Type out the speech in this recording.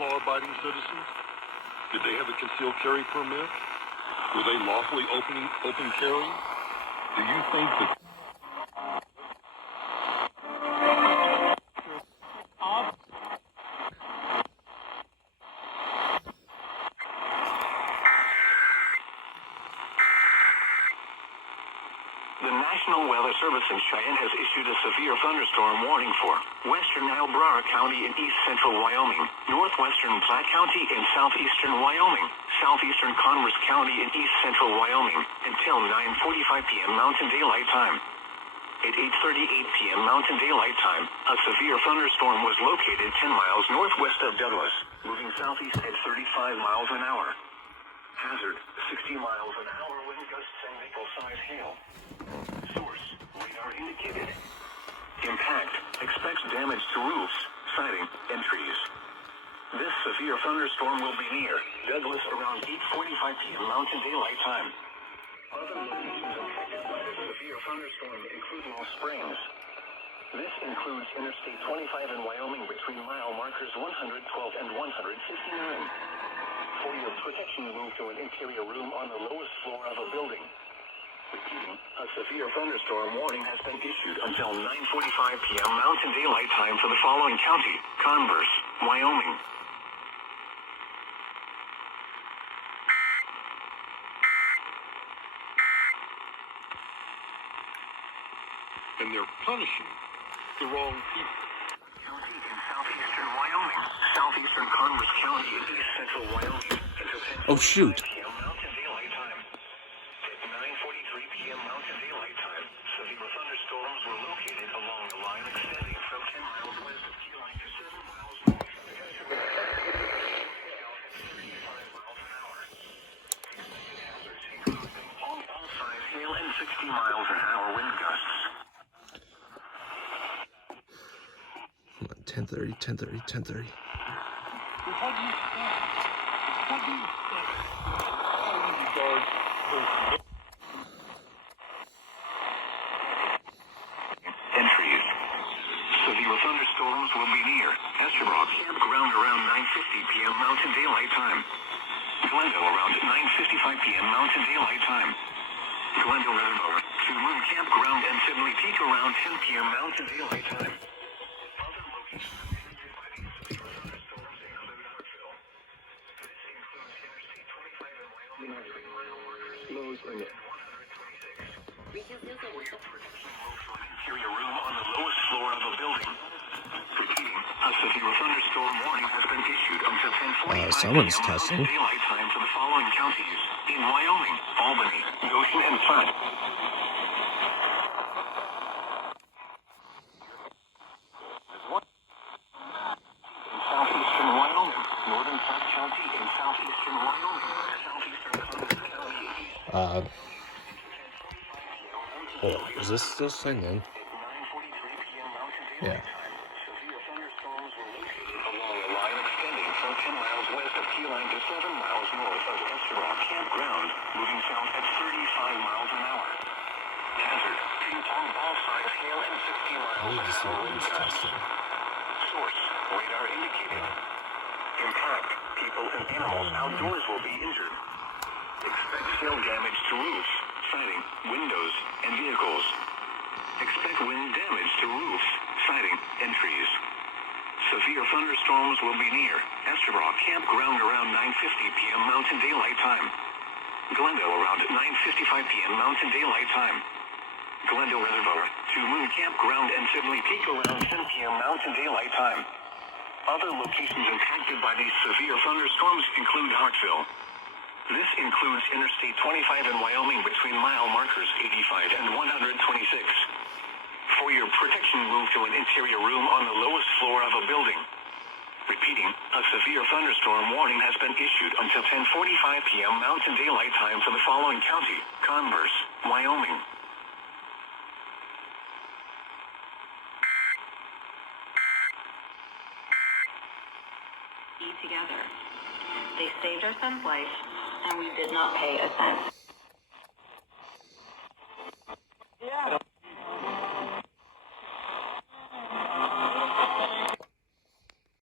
law-abiding citizens? Did they have a concealed carry permit? Were they lawfully open carry? Do you think that... The National Weather Service in Cheyenne has issued a severe thunderstorm warning for western Niobrara County in east central Wyoming, northwestern Platte County in southeastern Wyoming, southeastern Converse County in east central Wyoming, until 9:45 p.m. Mountain Daylight Time. At 8:38 p.m. Mountain Daylight Time, a severe thunderstorm was located 10 miles northwest of Douglas, moving southeast at 35 miles an hour. Hazard, 60 miles an hour wind gusts and maple-sized hail. Source, radar indicated. Impact, expects damage to roofs, siding, and trees. This severe thunderstorm will be near Douglas around 8:45 p.m. Mountain Daylight Time. Other locations affected by this severe thunderstorm include Low Springs. This includes Interstate 25 in Wyoming between mile markers 112 and 159. For your protection, move to an interior room on the lowest floor of a building. Repeating, a severe thunderstorm warning has been issued until 9:45 p.m. Mountain Daylight Time for the following county: Converse, Wyoming. And they're punishing the wrong people. County in southeastern Wyoming, southeastern Converse County in east central Wyoming. Oh, shoot. Mountain Daylight Time. At 9:43 p.m. Mountain Daylight Time, severe thunderstorms were located along the line extending from 10 miles west of Key Line to 7 miles north of the Hazard. 35 miles an hour. Hazards including all-size hail and 60 miles an hour wind gusts. 10:30. Entries. Severe thunderstorms will be near Estabrook Campground around 9:50 p.m. Mountain Daylight Time. Glendale around 9:55 p.m. Mountain Daylight Time. Glendale Reservoir, to Moon Campground and Sibley Peak around 10 p.m. Mountain Daylight Time. Other locations affected by these severe thunderstorms include Hartsville. This includes Interstate 25 in Wyoming between mile markers 8 and 126. For your protection, move to an interior room on the lowest floor of a building. Repeating, a severe thunderstorm warning has been issued until 10:45 someone's p.m. testing. Mountain Daylight Time for the following counties: in Wyoming, Albany, Goshen, and Platte. In southeastern Wyoming, northern Platte County in southeastern Wyoming, southeastern Converse County, east. Hold on. Is this still signed in? 9:43 p.m. Mountain Yeah. Daylight Time. Severe thunderstorms were located along a line extending from 10 miles west of Key Line to 7 miles north of Estabrook Campground, moving south at 35 miles an hour. Hazard, ping-pong ball-sized hail and 60 miles an hour wind gusts. Source, radar indicated. Impact, people and animals outdoors will be injured. Expect hail damage to roofs, siding, windows, and vehicles. Expect wind damage to roofs, siding, and trees. Severe thunderstorms will be near Estabrook Campground around 9:50 p.m. Mountain Daylight Time. Glendale around 9:55 p.m. Mountain Daylight Time. Glendale Reservoir, to Moon Campground and Sibley Peak around 10 p.m. Mountain Daylight Time. Other locations impacted by these severe thunderstorms include Hartsville. This includes Interstate 25 in Wyoming between mile markers 85 and 126. For your protection, move to an interior room on the lowest floor of a building. Repeating, a severe thunderstorm warning has been issued until 10:45 p.m. Mountain Daylight Time for the following county: Converse, Wyoming. Together. They saved our son's life, and we did not pay a cent.